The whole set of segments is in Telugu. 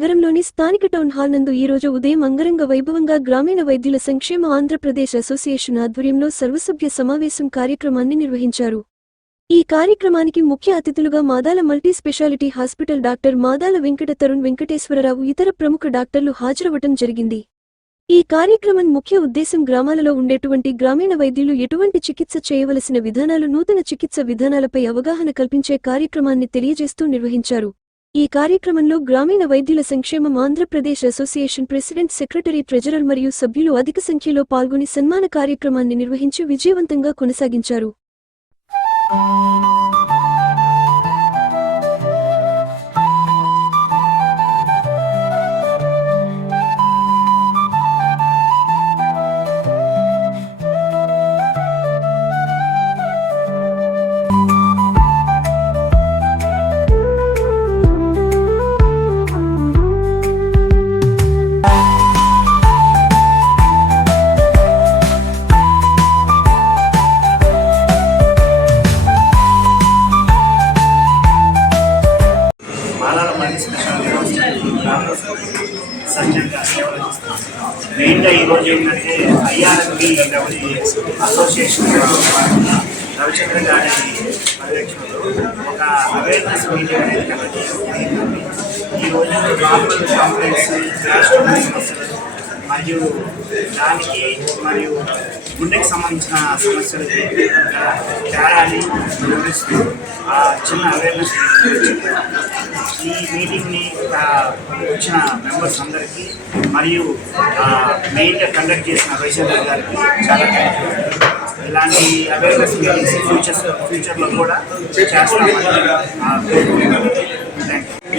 నగరంలోని స్థానిక టౌన్ హాల్ నందు ఈ రోజు ఉదయం అంగరంగ వైభవంగా గ్రామీణ వైద్యుల సంక్షేమ ఆంధ్రప్రదేశ్ అసోసియేషన్ ఆధ్వర్యంలో సర్వసభ్య సమావేశం కార్యక్రమాన్ని నిర్వహించారు. ఈ కార్యక్రమానికి ముఖ్య అతిథులుగా Madala multi speciality hospital doctor Madala Venkata Tarun Venkateswararao ఇతర ప్రముఖ డాక్టర్లు హాజరవ్వటం జరిగింది. ఈ కార్యక్రమం ముఖ్య ఉద్దేశం గ్రామాలలో ఉండేటువంటి గ్రామీణ వైద్యులు ఎటువంటి చికిత్స చేయవలసిన విధానాలు నూతన చికిత్స విధానాలపై అవగాహన కల్పించే కార్యక్రమాన్ని తెలియజేస్తూ నిర్వహించారు. ఈ కార్యక్రమంలో గ్రామీణ వైద్యుల సంక్షేమం Andhra Pradesh association president secretary treasurer మరియు సభ్యులు అధిక సంఖ్యలో పాల్గొని సన్మాన కార్యక్రమాన్ని నిర్వహించి విజయవంతంగా కొనసాగించారు. ఈరోజు ఏంటంటే ఐఆర్ఎంబి డబ్ల్యూ అసోసియేషన్ రవిచంద్ర గారి పర్యవేక్షణలో ఒక అవేర్నెస్ మీటింగ్ అనేది కండక్ట్ చేయడం ఈరోజు నార్మల్ కాంప్లెక్స్ గ్యాస్ట్రోనరీ సమస్యలు మరియు దానికి మరియు గుండెకి సంబంధించిన సమస్యలకి తేడాన్ని వివరిస్తూ ఆ చిన్న అవేర్నెస్ ఈ మీటింగ్ని వచ్చిన మెంబర్స్ అందరికీ మరియు మెయిన్గా కండక్ట్ చేసిన వైద్యుల గారికి చాలా థ్యాంక్ యూ ఇలాంటి అవేర్నెస్ మీటింగ్స్ ఫ్యూచర్స్ ఫ్యూచర్లో కూడా చేస్తామని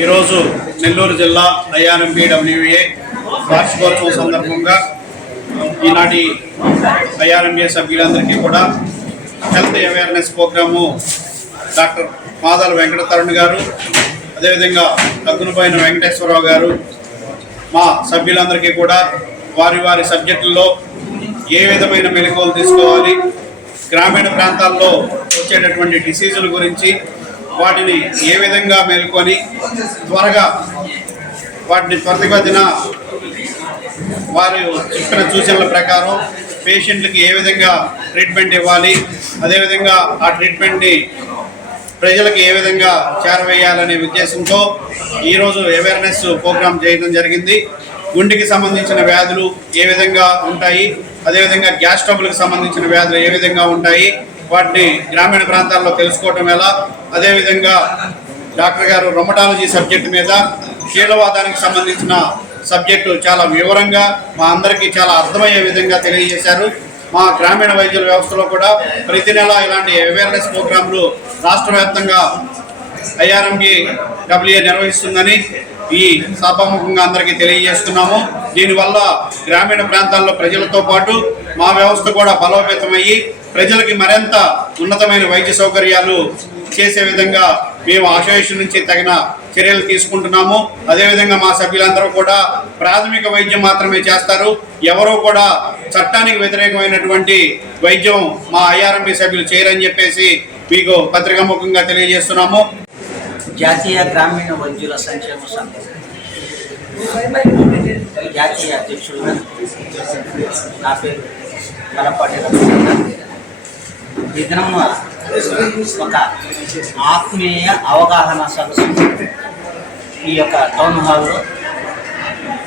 ఈరోజు నెల్లూరు జిల్లా ఐఆర్ఎంపీ డబ్ల్యూఏ వార్షికోత్సవం సందర్భంగా ఈనాటి ఐఆర్ఎంఏ సభ్యులందరికీ కూడా health awareness programme doctor Madala Venkata Tarun గారు అదేవిధంగా తగ్గునపోయిన వెంకటేశ్వరరావు గారు మా సభ్యులందరికీ కూడా వారి వారి సబ్జెక్టుల్లో ఏ విధమైన మెలకువలు తీసుకోవాలి గ్రామీణ ప్రాంతాల్లో వచ్చేటటువంటి డిసీజుల గురించి వాటిని ఏ విధంగా మేల్కొని త్వరగా వాటిని త్వరితగతిన వారు చెప్పిన సూచనల ప్రకారం పేషెంట్లకి ఏ విధంగా ట్రీట్మెంట్ ఇవ్వాలి అదేవిధంగా ఆ ట్రీట్మెంట్ని ప్రజలకు ఏ విధంగా చేరవేయాలనే ఉద్దేశంతో ఈరోజు అవేర్నెస్ ప్రోగ్రాం చేయడం జరిగింది. గుండెకి సంబంధించిన వ్యాధులు ఏ విధంగా ఉంటాయి అదేవిధంగా గ్యాస్ ట్రబుల్కి సంబంధించిన వ్యాధులు ఏ విధంగా ఉంటాయి వాటిని గ్రామీణ ప్రాంతాల్లో తెలుసుకోవటం ఎలా అదేవిధంగా డాక్టర్ గారు రొమటాలజీ సబ్జెక్ట్ మీద కీళ్ళవాదానికి సంబంధించిన సబ్జెక్టు చాలా వివరంగా మా అందరికీ చాలా అర్థమయ్యే విధంగా తెలియజేశారు. మా గ్రామీణ వైద్యుల వ్యవస్థలో కూడా ప్రతి నెల ఇలాంటి అవేర్నెస్ ప్రోగ్రాంలు రాష్ట్ర వ్యాప్తంగా ఐఆర్ఎంకి డబ్ల్యూఏ నిర్వహిస్తుందని ఈ సభాముఖంగా అందరికీ తెలియజేస్తున్నాము. దీనివల్ల గ్రామీణ ప్రాంతాల్లో ప్రజలతో పాటు మా వ్యవస్థ కూడా బలోపేతమయ్యి ప్రజలకి మరింత ఉన్నతమైన వైద్య సౌకర్యాలు చేసే విధంగా మేము ఆశయేషన్ నుంచి తగిన చర్యలు తీసుకుంటున్నాము. అదేవిధంగా మా సభ్యులందరూ కూడా ప్రాథమిక వైద్యం మాత్రమే చేస్తారు. ఎవరూ కూడా చట్టానికి వ్యతిరేకమైనటువంటి వైద్యం మా ఐఆర్ఎంపీ సభ్యులు చేయరని చెప్పేసి మీకు పత్రికాముఖంగా తెలియజేస్తున్నాము. జాతీయ గ్రామీణ వైద్యుల సంక్షేమ సంఘం. జాతీయ అధ్యక్షుడుగా నా పేరు కలపాటి ఈ దినమున ఒక ఆత్మీయ అవగాహన సదస్సు. ఈ యొక్క టౌన్ హాల్లో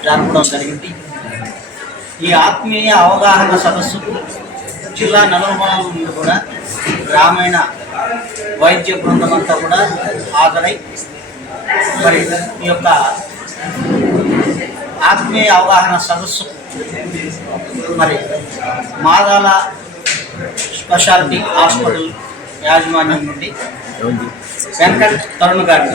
జరపడం జరిగింది. ఈ ఆత్మీయ అవగాహన సదస్సుకు జిల్లా నలుమూలల నుండి కూడా గ్రామీణ వైద్య బృందం అంతా కూడా హాజరై మరి ఈ యొక్క ఆత్మీయ అవగాహన సదస్సు మరి మాదాల స్పెషాలిటీ హాస్పిటల్ యాజమాన్యం నుండి వెంకట్ తరుణ్ గారు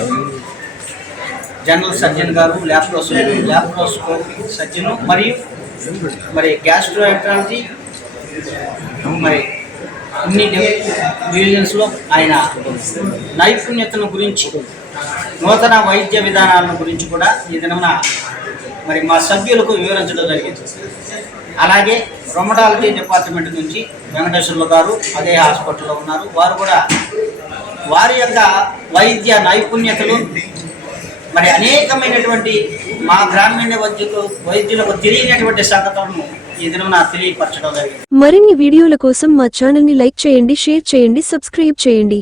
జనరల్ సర్జన్ గారు ల్యాప్రోస్ ల్యాప్రోస్కోపీ సర్జన్ మరియు మరి గ్యాస్ట్రోఎంట్రాలజీ మరి అన్ని డివిజన్స్లో ఆయన నైపుణ్యతను గురించి నూతన వైద్య విధానాలను గురించి కూడా ఈ దినమున మరి మా సభ్యులకు వివరించడం జరిగింది. అలాగే రొమటాలజీ డిపార్ట్మెంట్ నుంచి వెంకటేశ్వర్లు గారు అదే హాస్పిటల్లో ఉన్నారు. వారు కూడా వారి యొక్క వైద్య నైపుణ్యతలు మరి అనేకమైనటువంటి మా గ్రామీణ వైద్యులు వైద్యులకు తెలియనటువంటి సంగతులను తెలియపరచడం జరిగింది. మరిన్ని వీడియోల కోసం మా ఛానల్ని లైక్ చేయండి షేర్ చేయండి సబ్స్క్రైబ్ చేయండి.